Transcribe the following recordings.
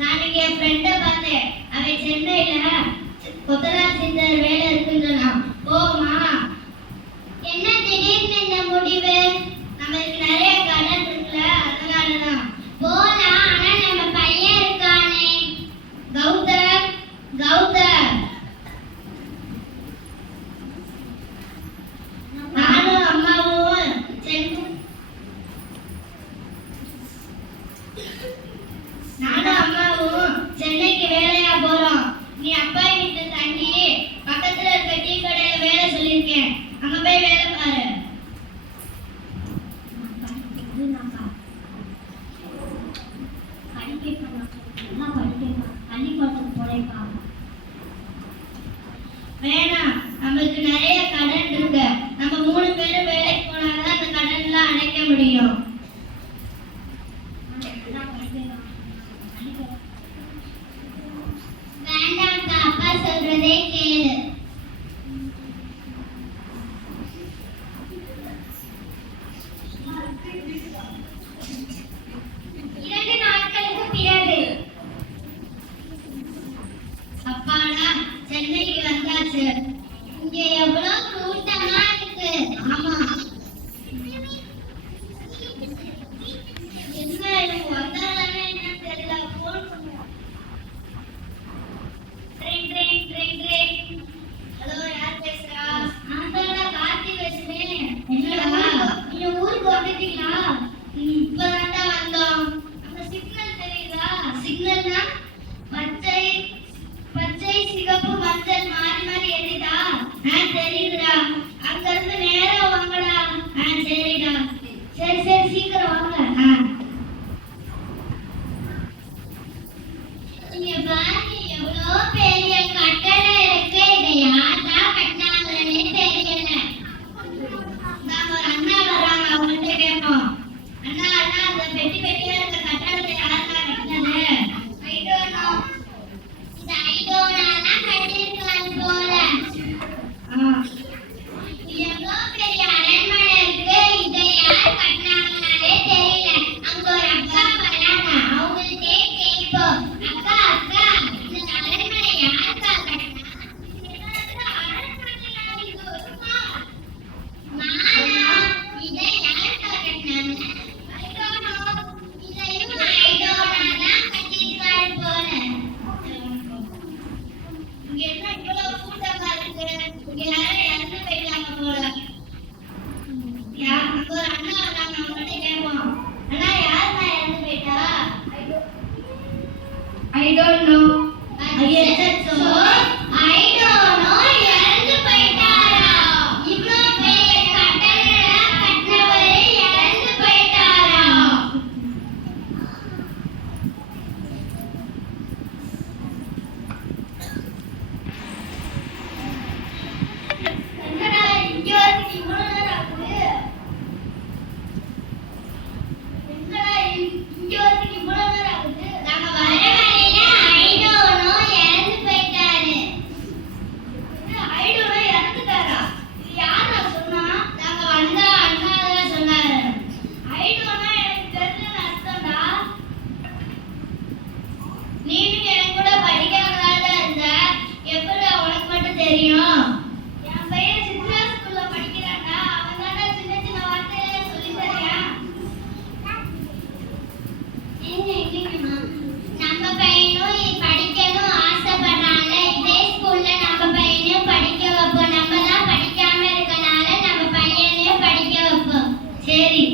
நாளைக்கு என் ஃப்ரெண்டை பார்த்தேன். அவன் சென்னையில கொத்தனார் செஞ்சர் வேலை இருக்குன்னு சொன்னான். போமா? என்ன திடீர்னு இந்த முடிவு? நமக்கு நிறைய கடன் இருக்குல்ல, அதனாலதான். போலாம், ஆனா நம்ம பையன் இருக்கானே கௌதம். கௌதம் நானும் அம்மாவும் சென்னைக்கு வேலையா போறோம். நீ அப்பா வீட்டு தங்கி பக்கத்துல இருக்க டீ கடையில வேலை சொல்லியிருக்கேன். அங்க போய் வேலை பாரு. வேணாம், நமக்கு நிறைய கடன் இருக்கு. நம்ம 3 பேரும் வேலைக்கு போனாதான் அந்த கடன் எல்லாம் அடைக்க முடியும். வேண்டாம்க்கா, அப்பா சொல்றதே கேளு. அப்பாடா, சென்னைக்கு வந்தாச்சு. இங்க எவ்வளவு கூட்டமா இருக்கு. ஆமா, என்ன எனக்கு வந்தாலும் என்ன தெரியல. போன் பண்ணுவோம். ஹலோ, யார் பேசுறா? நான் தான் கார்த்தி பேசுறேன். என்னடா, நீங்க ஊருக்கு வந்துட்டீங்களா? இப்பதான் வந்தோம். அந்த சிக்னல் தெரியுதா? சிக்னல்னா பச்சை பச்சை சிகப்பு மஞ்சள் மாறி மாறி எரியுதா? தெரியுதுடா. அங்க இருந்து நேரா வாங்கடா. சரிடா. சரி சரி, சீக்கிரம் வாங்க. இங்க பாரு, எவ்வளோ பெரிய கட்டடம் இருக்கு. இதை யார்தான் கட்டினாங்கன்னு தெரியல. நாம ஒரு அண்ணா வர்றாங்க, அவங்கள்ட்ட கேட்போம். அண்ணா அண்ணா, அந்த பெட்டி பெட்டியா இருக்க கட்டடத்தை யார்தான் கட்டினது? எவ்வளோ பெரிய அரண்மனை இருக்கு. இதை யார் கட்டினாங்கன்னாலே தெரியல. அங்க ஒரு அக்கா வராங்க, அவங்கள்ட்டே கேட்போம். அக்கா அக்கா, இந்த அரண்மனை யாருக்கா கட்டினா? அரண்மனை இது வருமா? மாலா, இதை யாருக்கா கட்டினாங்க? இதையும் ஐடோனா தான் கட்டியிருக்காரு போல. இங்க என்ன இவ்வளவு கூட்டமா இருக்கு? இங்க யாரும் இறந்து போயிட்டாங்க போல. அங்க ஒரு அண்ணா வராங்க, அவங்கள்ட்ட கேட்போம். அண்ணா, யாருண்ணா இறந்து போயிட்டா? I don't know. I don't know. இறந்து போயிட்டாரா? இவ்வளவு பெரிய கட்டடம் கட்டினவரே இறந்து போயிட்டாரா? என்னடா, இங்க வந்து இவ்வளவு நேரம் ஆகுது? என்னடா, இங்க வந்து இவ்வளவு நேரம் ஆகுது? நாங்க வர வரையில ஐடோனோ இறந்து போயிட்டாரு. ஐடோனோ இறந்துட்டாரா? இது யாரா சொன்னா? நாங்க வந்தா அண்ணா தான் சொன்னாரு. ஐடோனா எனக்கு தெரிஞ்சது அர்த்தம்டா. நீனும் என் கூட படிக்காமதான் இருந்த. எப்படி உனக்கு மட்டும் தெரியும்? என் பையன் சித்ரா ஸ்கூல்ல படிக்கிறான்டா. அவன் தானே சின்ன சின்ன வார்த்தையில சொல்லி தரியான். நம்ம பையனும் படிக்கணும் ஆசைப்படுறான்ல, இதே ஸ்கூல்ல நம்ம பையனையும் படிக்க வைப்போம். நம்ம தான் படிக்காம இருக்கனால நம்ம பையனையும் படிக்க வைப்போம். சரி.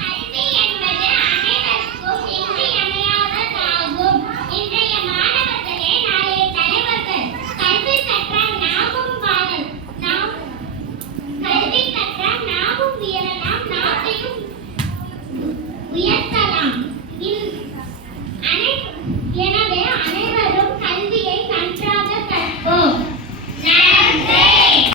கல்வி என்பது அனைவருக்கும் இன்றியமையாததாகும். இன்றைய மாணவர்களே நாளைய தலைவர்கள். கல்வி கற்றால் நாமும் வாழல். கல்வி கற்றால் நாமும் உயரலாம்.